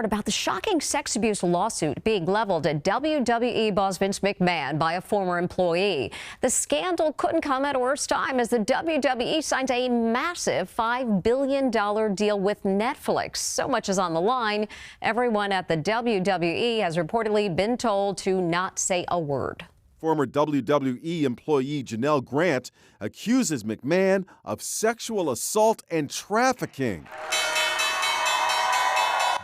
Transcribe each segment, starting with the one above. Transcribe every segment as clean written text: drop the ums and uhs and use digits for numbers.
report about the shocking sex abuse lawsuit being leveled at WWE boss Vince McMahon by a former employee. The scandal couldn't come at a worse time as the WWE signs a massive $5 billion deal with Netflix. So much is on the line. Everyone at the WWE has reportedly been told to not say a word. Former WWE employee Janelle Grant accuses McMahon of sexual assault and trafficking.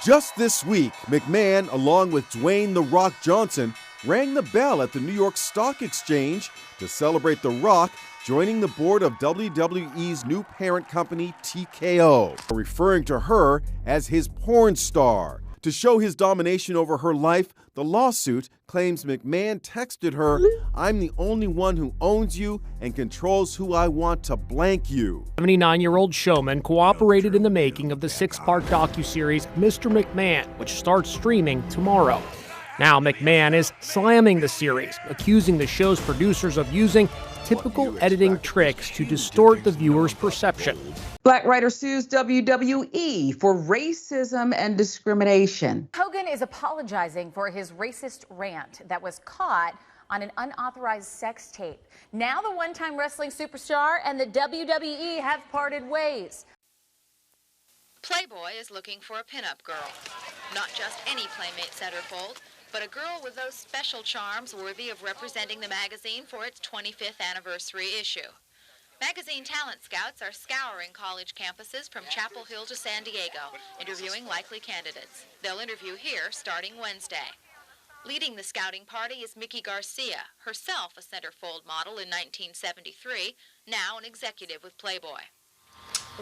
Just this week, McMahon, along with Dwayne "The Rock" Johnson, rang the bell at the New York Stock Exchange to celebrate The Rock joining the board of WWE's new parent company, TKO, referring to her as his porn star. To show his domination over her life, the lawsuit claims McMahon texted her, "I'm the only one who owns you and controls who I want to blank you." 79-year-old showman cooperated in the making of the 6-part docuseries Mr. McMahon, which starts streaming tomorrow. Now McMahon is slamming the series, accusing the show's producers of using typical editing tricks to distort the viewer's perception. Black writer sues WWE for racism and discrimination. Hogan is apologizing for his racist rant that was caught on an unauthorized sex tape. Now the one-time wrestling superstar and the WWE have parted ways. Playboy is looking for a pinup girl. Not just any Playmate centerfold, but a girl with those special charms worthy of representing the magazine for its 25th anniversary issue. Magazine talent scouts are scouring college campuses from Chapel Hill to San Diego, interviewing likely candidates. They'll interview here starting Wednesday. Leading the scouting party is Mickey Garcia, herself a centerfold model in 1973, now an executive with Playboy.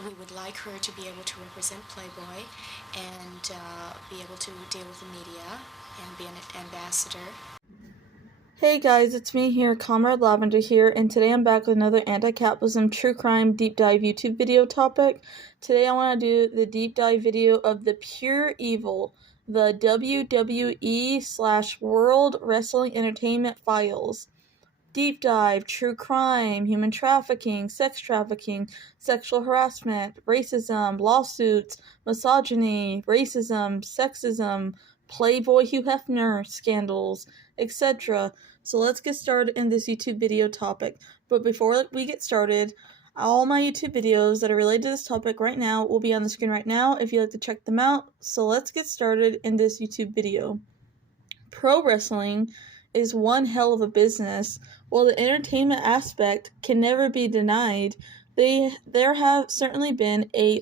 We would like her to be able to represent Playboy and be able to deal with the media and be an ambassador. Hey guys, it's me here, Comrade Lavender here, and today I'm back with another anti-capitalism true crime deep dive YouTube video topic. Today I want to do the deep dive video of the pure evil, the WWE/World Wrestling Entertainment Files. Deep dive, true crime, human trafficking, sexual harassment, racism, lawsuits, misogyny, racism, sexism, Playboy Hugh Hefner scandals, etc. So let's get started in this YouTube video topic. But before we get started, all my YouTube videos that are related to this topic right now will be on the screen right now if you'd like to check them out. So let's get started in this YouTube video. Pro wrestling is one hell of a business. While the entertainment aspect can never be denied, there have certainly been a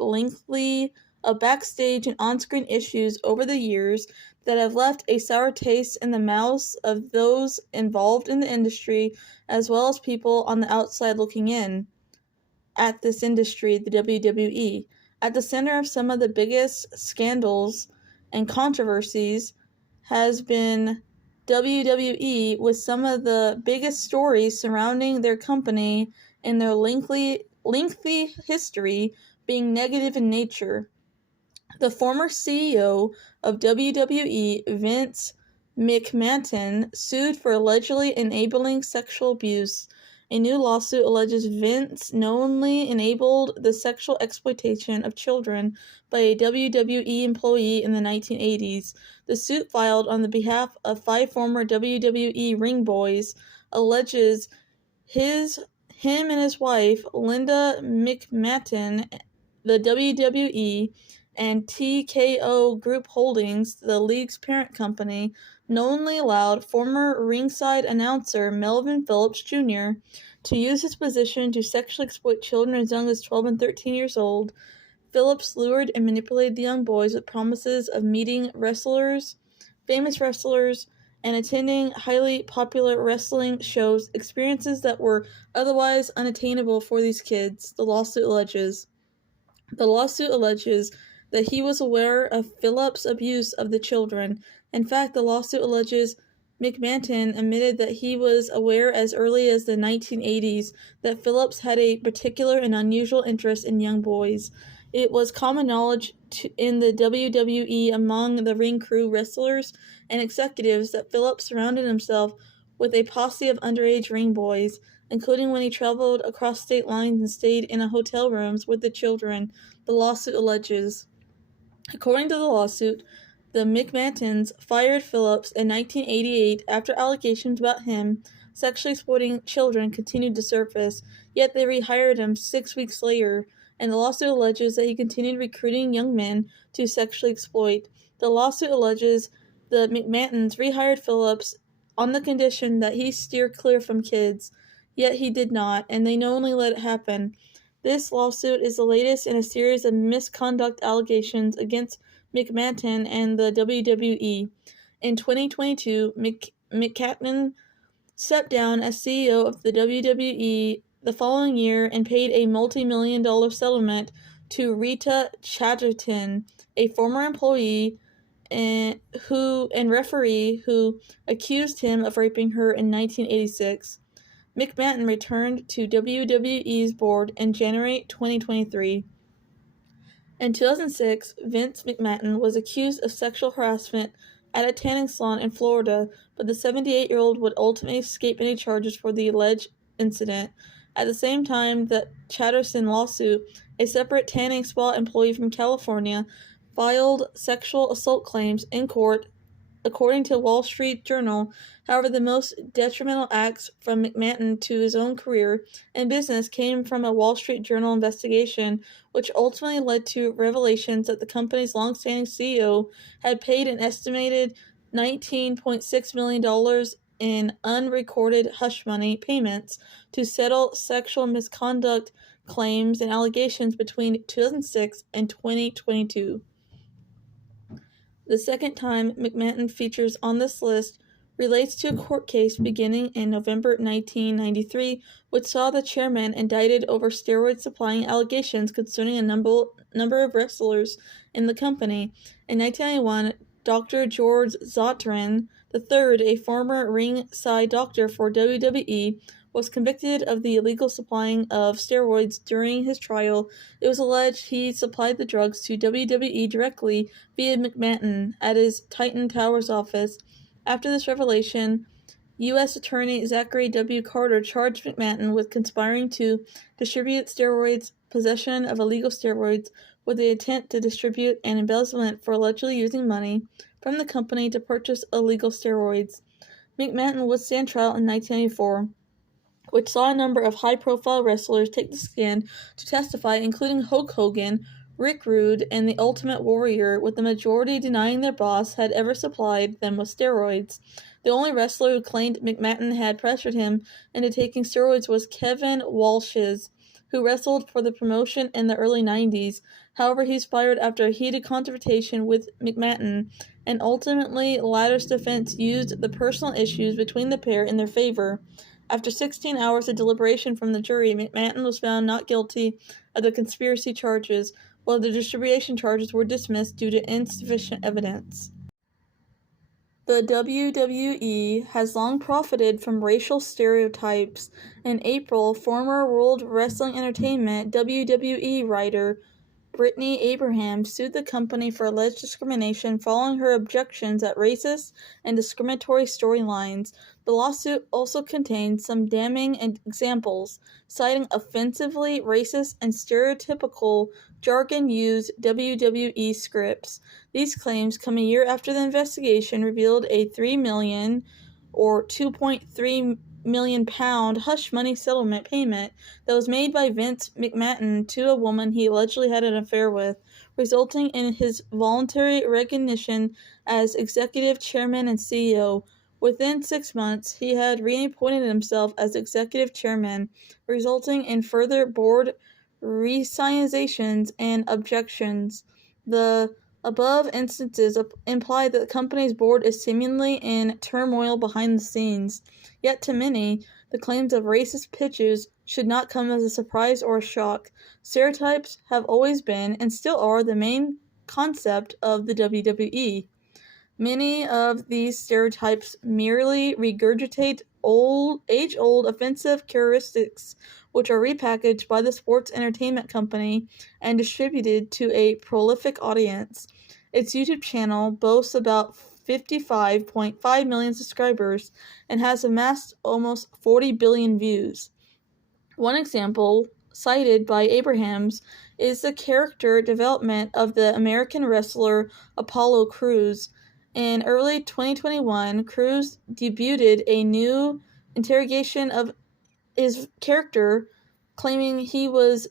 backstage and on-screen issues over the years that have left a sour taste in the mouths of those involved in the industry, as well as people on the outside looking in at this industry, the WWE. At the center of some of the biggest scandals and controversies has been WWE, with some of the biggest stories surrounding their company and their lengthy history being negative in nature. The former CEO of WWE, Vince McMahon, sued for allegedly enabling sexual abuse. A new lawsuit alleges Vince knowingly enabled the sexual exploitation of children by a WWE employee in the 1980s. The suit, filed on the behalf of 5 former WWE ring boys, alleges him and his wife, Linda McMahon, the WWE, and TKO Group Holdings, the league's parent company, knowingly allowed former ringside announcer Melvin Phillips Jr. to use his position to sexually exploit children as young as 12 and 13 years old. Phillips lured and manipulated the young boys with promises of meeting famous wrestlers, and attending highly popular wrestling shows, experiences that were otherwise unattainable for these kids, the lawsuit alleges. The lawsuit alleges that he was aware of Phillips' abuse of the children. In fact, the lawsuit alleges McMahon admitted that he was aware as early as the 1980s that Phillips had a particular and unusual interest in young boys. It was common knowledge in the WWE among the ring crew, wrestlers, and executives that Phillips surrounded himself with a posse of underage ring boys, including when he traveled across state lines and stayed in hotel rooms with the children, the lawsuit alleges. According to the lawsuit, The McMahons fired Phillips in 1988 after allegations about him sexually exploiting children continued to surface, yet they rehired him 6 weeks later, and the lawsuit alleges that he continued recruiting young men to sexually exploit. The lawsuit alleges the McMahons rehired Phillips on the condition that he steer clear from kids, yet he did not, and they knowingly let it happen. This lawsuit is the latest in a series of misconduct allegations against McMahon and the WWE. In 2022, McMahon stepped down as CEO of the WWE the following year and paid a multi-million-dollar settlement to Rita Chatterton, a former employee and referee who accused him of raping her in 1986. McMahon returned to WWE's board in January 2023. In 2006, Vince McMahon was accused of sexual harassment at a tanning salon in Florida, but the 78-year-old would ultimately escape any charges for the alleged incident. At the same time the Chatterton lawsuit, a separate tanning spa employee from California filed sexual assault claims in court, according to Wall Street Journal. However, the most detrimental acts from McMahon to his own career and business came from a Wall Street Journal investigation, which ultimately led to revelations that the company's long-standing CEO had paid an estimated $19.6 million in unrecorded hush money payments to settle sexual misconduct claims and allegations between 2006 and 2022. The second time McMahon features on this list relates to a court case beginning in November 1993, which saw the chairman indicted over steroid supplying allegations concerning a number of wrestlers in the company. In 1991, Dr. George Zotrin III, a former ringside doctor for WWE, was convicted of the illegal supplying of steroids. During his trial, it was alleged he supplied the drugs to WWE directly via McMahon at his Titan Towers office. After this revelation, U.S. Attorney Zachary W. Carter charged McMahon with conspiring to distribute steroids, possession of illegal steroids with the intent to distribute, and embezzlement for allegedly using money from the company to purchase illegal steroids. McMahon would stand trial in 1994. Which saw a number of high-profile wrestlers take the stand to testify, including Hulk Hogan, Rick Rude, and the Ultimate Warrior, with the majority denying their boss had ever supplied them with steroids. The only wrestler who claimed McMahon had pressured him into taking steroids was Kevin Walshes, who wrestled for the promotion in the early 90s. However, he was fired after a heated confrontation with McMahon, and ultimately the latter's defense used the personal issues between the pair in their favor. After 16 hours of deliberation from the jury, McMahon was found not guilty of the conspiracy charges, while the distribution charges were dismissed due to insufficient evidence. The WWE has long profited from racial stereotypes. In April, former World Wrestling Entertainment WWE writer Britney Abrahams sued the company for alleged discrimination following her objections at racist and discriminatory storylines. The lawsuit also contains some damning examples, citing offensively racist and stereotypical jargon-used WWE scripts. These claims come a year after the investigation revealed a $3 million or £2.3 million hush money settlement payment that was made by Vince McMahon to a woman he allegedly had an affair with, resulting in his voluntary recognition as executive chairman and CEO. Within 6 months, he had reappointed himself as executive chairman, resulting in further board resignations and objections. The above instances imply that the company's board is seemingly in turmoil behind the scenes. Yet to many, the claims of racist pitches should not come as a surprise or a shock. Stereotypes have always been, and still are, the main concept of the WWE. Many of these stereotypes merely regurgitate age-old offensive characteristics, which are repackaged by the sports entertainment company and distributed to a prolific audience. Its YouTube channel boasts about 55.5 million subscribers and has amassed almost 40 billion views. One example, cited by Abrahams, is the character development of the American wrestler Apollo Crews. In early 2021, Crews debuted a new interrogation of his character, claiming he was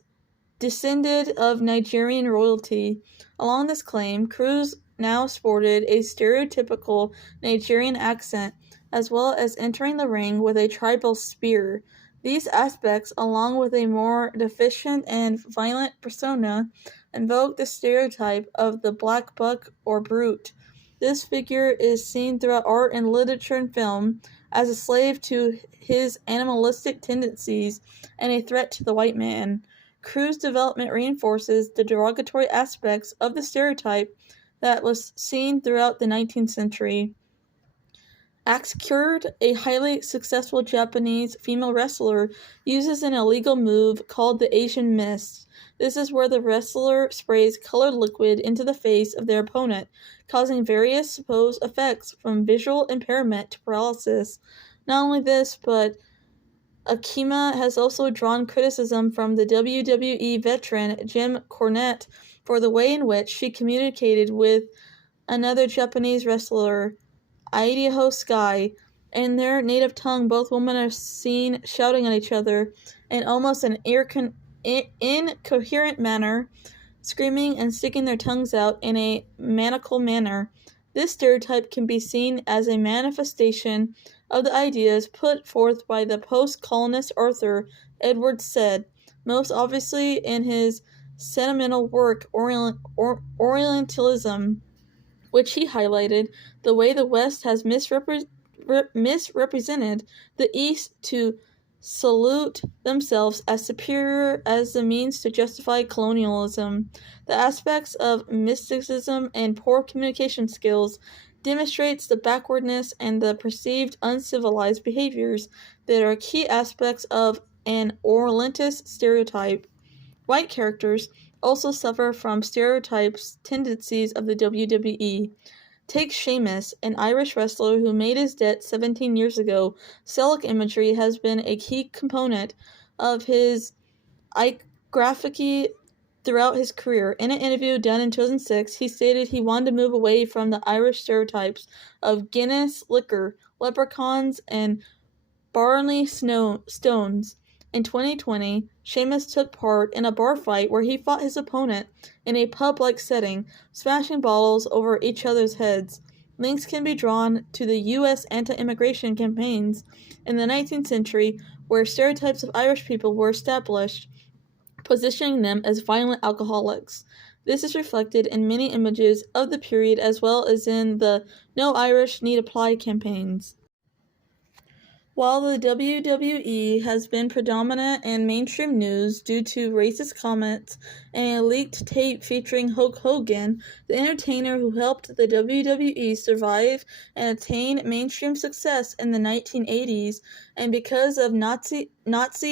descended of Nigerian royalty. Along this claim, Crews now sported a stereotypical Nigerian accent, as well as entering the ring with a tribal spear. These aspects, along with a more deficient and violent persona, invoke the stereotype of the black buck or brute. This figure is seen throughout art and literature and film as a slave to his animalistic tendencies and a threat to the white man. Crews' development reinforces the derogatory aspects of the stereotype that was seen throughout the 19th century. Axe-Cured, a highly successful Japanese female wrestler, uses an illegal move called the Asian Mist. This is where the wrestler sprays colored liquid into the face of their opponent, causing various supposed effects from visual impairment to paralysis. Not only this, but Akima has also drawn criticism from the WWE veteran Jim Cornette for the way in which she communicated with another Japanese wrestler, Idaho Sky. In their native tongue, both women are seen shouting at each other in almost an incoherent manner, screaming and sticking their tongues out in a maniacal manner. This stereotype can be seen as a manifestation of the ideas put forth by the post-colonist Arthur Edward Said, most obviously in his seminal work Orientalism, which he highlighted the way the West has misrepresented the East to salute themselves as superior as the means to justify colonialism. The aspects of mysticism and poor communication skills demonstrates the backwardness and the perceived uncivilized behaviors that are key aspects of an Orientalist stereotype. White characters also suffer from stereotypes tendencies of the WWE. Take Sheamus, an Irish wrestler who made his debt 17 years ago. Sellout imagery has been a key component of his iconography throughout his career. In an interview done in 2006, he stated he wanted to move away from the Irish stereotypes of Guinness liquor, leprechauns, and Barney Stones. In 2020, Sheamus took part in a bar fight where he fought his opponent in a pub-like setting, smashing bottles over each other's heads. Links can be drawn to the U.S. anti-immigration campaigns in the 19th century where stereotypes of Irish people were established, positioning them as violent alcoholics. This is reflected in many images of the period as well as in the No Irish Need Apply campaigns. While the WWE has been predominant in mainstream news due to racist comments and a leaked tape featuring Hulk Hogan, the entertainer who helped the WWE survive and attain mainstream success in the 1980s, and because of Nazi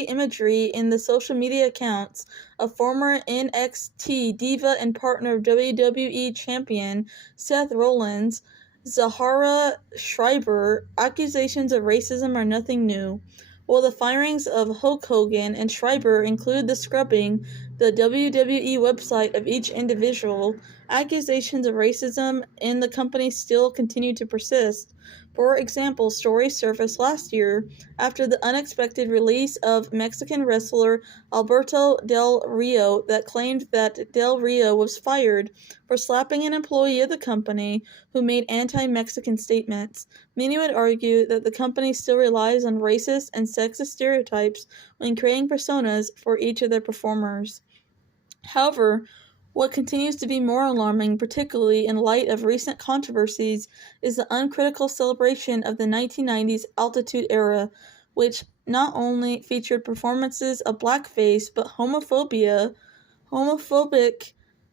imagery in the social media accounts, a former NXT diva and partner of WWE champion Seth Rollins, Zahara Schreiber, accusations of racism are nothing new. While the firings of Hulk Hogan and Schreiber include the scrubbing the WWE website of each individual, accusations of racism in the company still continue to persist. For example, stories surfaced last year after the unexpected release of Mexican wrestler Alberto Del Rio that claimed that Del Rio was fired for slapping an employee of the company who made anti-Mexican statements. Many would argue that the company still relies on racist and sexist stereotypes when creating personas for each of their performers. However, what continues to be more alarming, particularly in light of recent controversies, is the uncritical celebration of the 1990s Attitude Era, which not only featured performances of blackface but homophobic,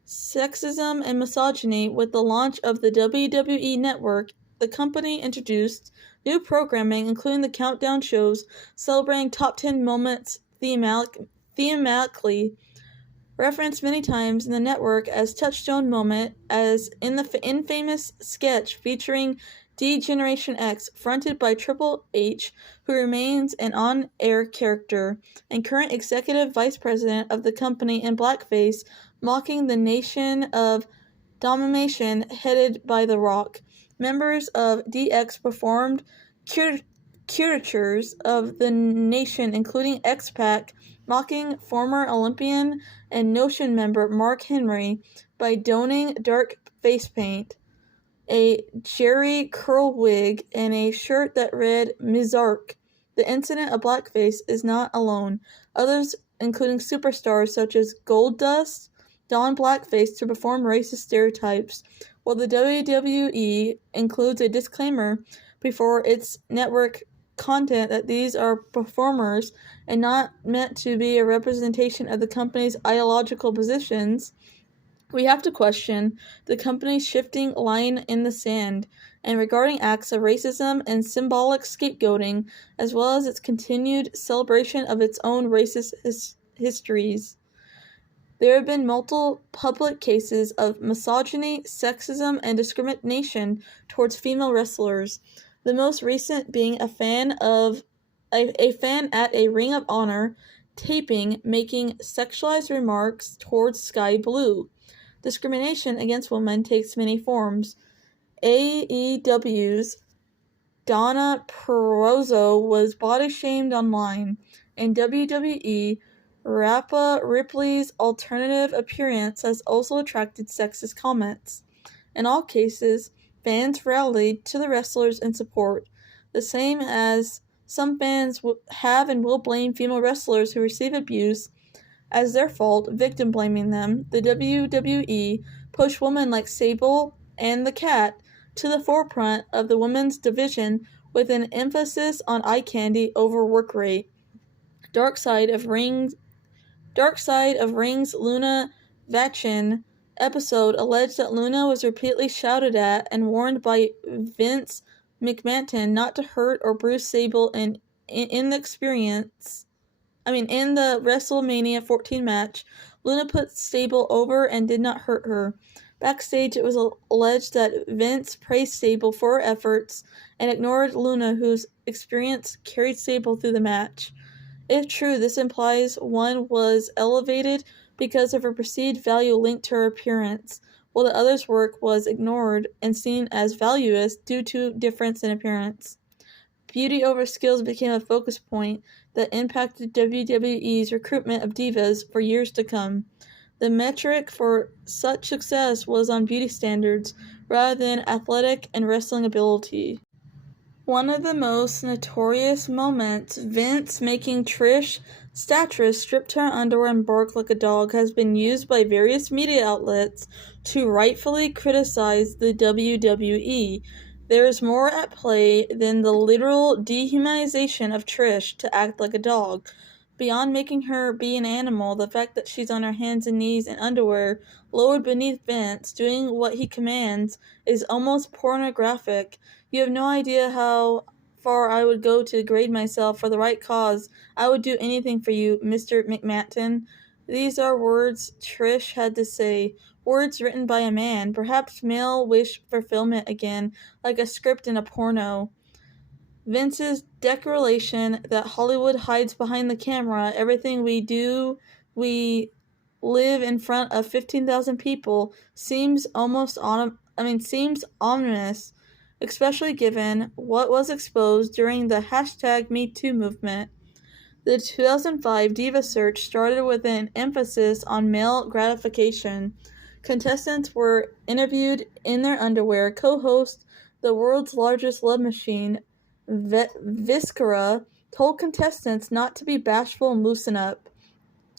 sexism, and misogyny. With the launch of the WWE Network, the company introduced new programming, including the countdown shows, celebrating top 10 moments thematically, referenced many times in the network as touchstone moment, as in the infamous sketch featuring Generation X, fronted by Triple H, who remains an on-air character, and current executive vice president of the company in blackface, mocking the Nation of Domination headed by The Rock. Members of DX performed caricatures of the Nation, including X-Pac, mocking former Olympian and Notion member Mark Henry by donning dark face paint, a Jerry curl wig, and a shirt that read Mizark. The incident of blackface is not alone. Others, including superstars such as Goldust, don blackface to perform racist stereotypes, while the WWE includes a disclaimer before its network content that these are performers and not meant to be a representation of the company's ideological positions. We have to question the company's shifting line in the sand, and regarding acts of racism and symbolic scapegoating, as well as its continued celebration of its own racist histories. There have been multiple public cases of misogyny, sexism, and discrimination towards female wrestlers, the most recent being a fan at a Ring of Honor taping making sexualized remarks towards Sky Blue. Discrimination against women takes many forms. AEW's Donna Perozzo was body-shamed online, and WWE Rhea Ripley's alternative appearance has also attracted sexist comments. In all cases, fans rallied to the wrestlers in support, the same as some fans have and will blame female wrestlers who receive abuse as their fault, victim blaming them. The WWE pushed women like Sable and the Cat to the forefront of the women's division with an emphasis on eye candy over work rate. Dark Side of Rings Luna Vachon episode alleged that Luna was repeatedly shouted at and warned by Vince McMahon not to hurt or bruise Sable in the WrestleMania 14 match. Luna put Sable over and did not hurt her. Backstage, it was alleged that Vince praised Sable for her efforts and ignored Luna, whose experience carried Sable through the match. If true, this implies one was elevated because of her perceived value linked to her appearance, while the other's work was ignored and seen as valueless due to difference in appearance. Beauty over skills became a focus point that impacted WWE's recruitment of divas for years to come. The metric for such success was on beauty standards rather than athletic and wrestling ability. One of the most notorious moments, Vince making Trish Stratus strip her underwear and bark like a dog, has been used by various media outlets to rightfully criticize the WWE. There is more at play than the literal dehumanization of Trish to act like a dog. Beyond making her be an animal, the fact that she's on her hands and knees in underwear, lowered beneath Vince, doing what he commands, is almost pornographic. You have no idea how far I would go to degrade myself for the right cause. I would do anything for you, Mr. McMahon. These are words Trish had to say. Words written by a man, perhaps male wish fulfillment again, like a script in a porno. Vince's declaration that Hollywood hides behind the camera, everything we do, we live in front of 15,000 people, seems ominous, especially given what was exposed during the #MeToo movement. The 2005 Diva Search started with an emphasis on male gratification. Contestants were interviewed in their underwear. Co-host, the world's largest love machine, Viscera, told contestants not to be bashful and loosen up.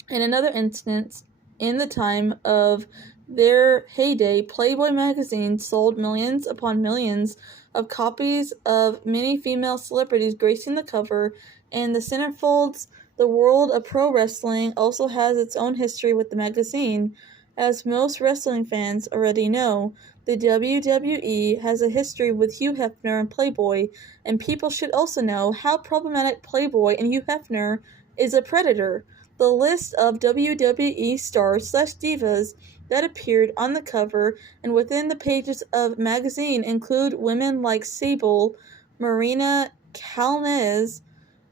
In another instance, in the time of their heyday, Playboy magazine sold millions upon millions of copies of many female celebrities gracing the cover, and the centerfolds, the world of pro wrestling, also has its own history with the magazine. As most wrestling fans already know, the WWE has a history with Hugh Hefner and Playboy, and people should also know how problematic Playboy and Hugh Hefner is a predator. The list of WWE stars/divas that appeared on the cover and within the pages of magazine include women like Sable, Marina Calnez,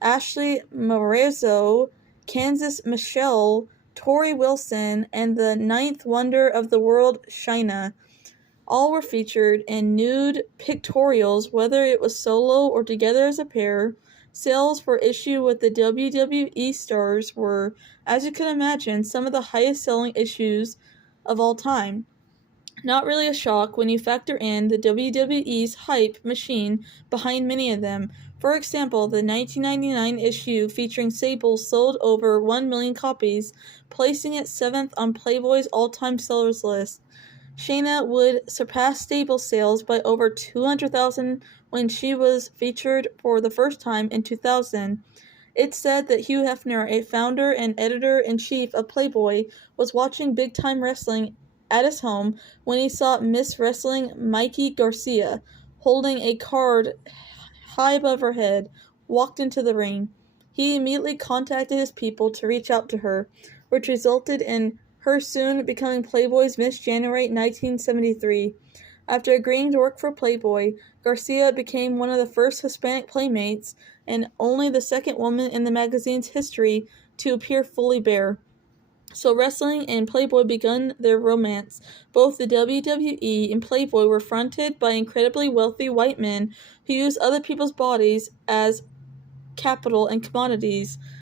Ashley Morezzo, Kansas Michelle, Tori Wilson, and the ninth wonder of the world, Shayna. All were featured in nude pictorials, whether it was solo or together as a pair. Sales for issue with the WWE stars were, as you can imagine, some of the highest selling issues of all time. Not really a shock when you factor in the WWE's hype machine behind many of them. For example, the 1999 issue featuring Sable sold over 1 million copies, placing it 7th on Playboy's all-time sellers list. Shayna would surpass Sable's sales by over 200,000 when she was featured for the first time in 2000. It's said that Hugh Hefner, a founder and editor-in-chief of Playboy, was watching big-time wrestling at his home when he saw Miss Wrestling Mikey Garcia, holding a card high above her head, walked into the ring. He immediately contacted his people to reach out to her, which resulted in her soon becoming Playboy's Miss January 1973. After agreeing to work for Playboy, Garcia became one of the first Hispanic playmates and only the second woman in the magazine's history to appear fully bare. So wrestling and Playboy begun their romance. Both the WWE and Playboy were fronted by incredibly wealthy white men who used other people's bodies as capital and commodities.